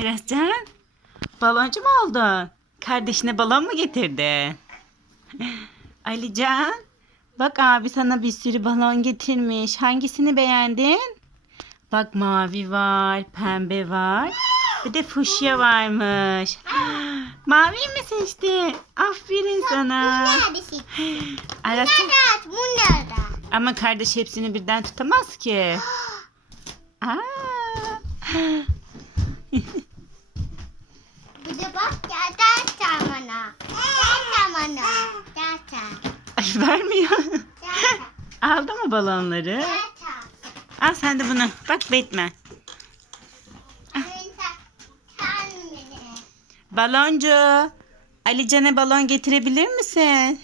Arascan, baloncu mu oldun? Kardeşine balon mu getirdi? Alican, bak abi sana bir sürü balon getirmiş. Hangisini beğendin? Bak mavi var, pembe var. Bir de fuşya varmış. Mavi mi seçtin? Aferin sana. Nerede? ama kardeş hepsini birden tutamaz ki. Aa. Bir de bak ya dersen bana. Dersen bana. Dersen. Ay vermiyor. Dersen. Aldı mı balonları? Dersen. Al sen de bunu. Bak Batman. Baloncu. Alican'a balon getirebilir misin?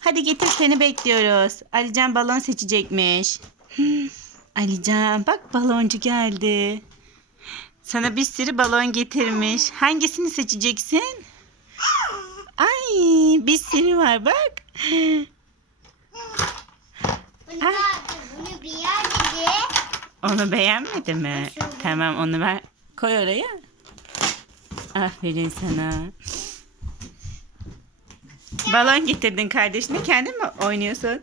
Hadi getir seni bekliyoruz. Alican balon seçecekmiş. Alican bak baloncu geldi. Sana bir sürü balon getirmiş. Hangisini seçeceksin? Ay bir sürü var bak. Bunu, bunu bir dedi. Onu beğenmedi mi? Tamam onu ver. Koy oraya. Aferin sana. Balon getirdin kardeşine. Kendin mi oynuyorsun?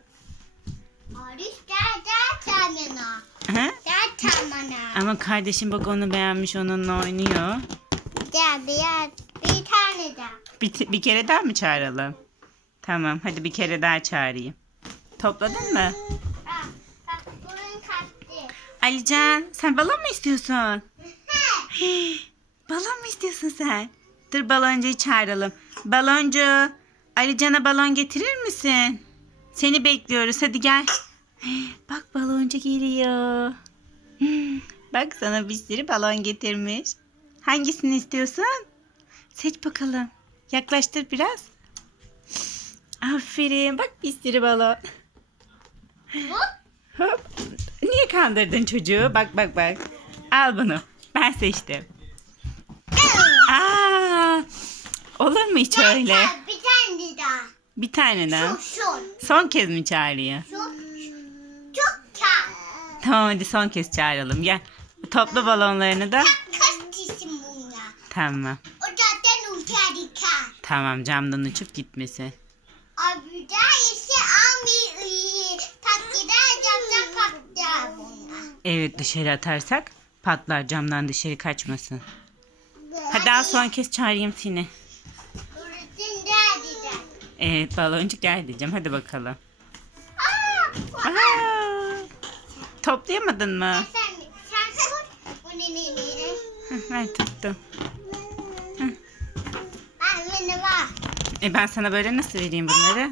Der dersen bana. Ha? Bana. Ama kardeşim bak onu beğenmiş onunla oynuyor. Gel bir yer. Bir tane daha. Bir, bir kere daha mı çağıralım? Tamam hadi bir kere daha çağırayım. Topladın mı? Bak, bak bunun kaçtı. Alican sen balon mu istiyorsun? balon mu istiyorsun sen? Dur baloncuyu çağıralım. Baloncu, Alican'a balon getirir misin? Seni bekliyoruz hadi gel. Bak baloncu geliyor. Bak sana bir sürü balon getirmiş. Hangisini istiyorsun? Seç bakalım. Yaklaştır biraz. Aferin. Bak bir sürü balon. Hop. Niye kandırdın çocuğu? Bak bak bak. Al bunu. Ben seçtim. Aa, olur mu hiç öyle? Bir tane daha. Bir tane daha. Çok son. Son kez mi çağırıyor? Çok çok kar. Tamam hadi son kez çağıralım. Gel. Topla balonlarını da. Tamam. O zaten uçarı kar. Tamam camdan uçup gitmesi. Abi da işte iyi. Taklide yapacak patlar bunlar. Evet dışarı atarsak patlar camdan dışarı kaçmasın. Hadi al son kez çağırayım seni. Evet baloncuk gel diyeceğim. Hadi bakalım. Aa, Aa, toplayamadın mı? Ben tuttum. E ben sana böyle nasıl vereyim bunları?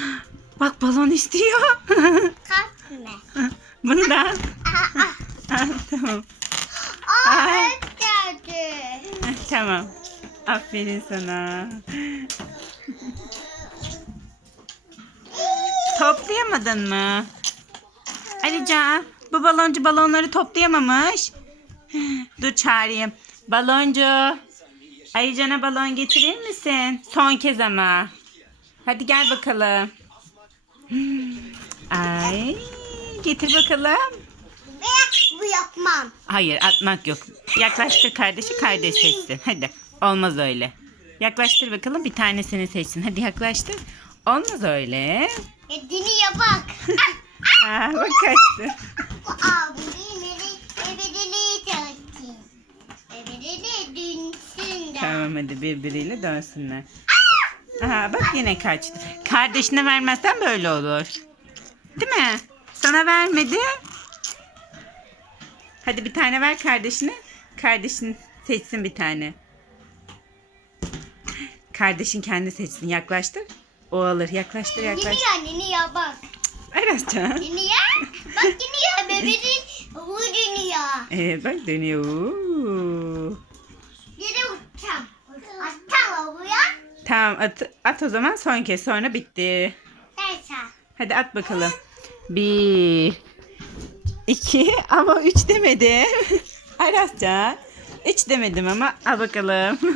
Bak balon istiyor. Kaç mı? Bunu da. Aa. Ah, tamam. Aa, tamam. Aferin sana. Toplayamadın mı? Alican bu baloncu balonları toplayamamış. Dur çağırayım. Baloncu. Alican'a balon getirir misin? Son kez ama. Hadi gel bakalım. Ay getir bakalım. Bu yapmam. Hayır atmak yok. Yaklaştır kardeşi kardeş seçsin. Hadi. Olmaz öyle. Yaklaştır bakalım bir tanesini seçsin. Hadi yaklaştır. Olmaz öyle. Edini yapak. Aa, bak kaçtı. Hadi birbiriyle dönsünler. Aha, bak yine kaçtı. Kardeşine vermezsen böyle olur. Değil mi? Sana vermedi. Hadi bir tane ver kardeşine. Kardeşin seçsin bir tane. Kardeşin kendi seçsin. Yaklaştır. O alır. Yaklaştır yaklaştır. ya, dini ya bak. Arascan. Dini ya. Bak dini ya, bebeğin bu dini ya. Evet bak dönüyor. Oo. Yere uçacağım. Atacağım o ya. Tamam at, at o zaman son kez sonra bitti. Neyse. Hadi at bakalım. Bir, iki ama üç demedim. Arasca. Üç demedim ama al bakalım.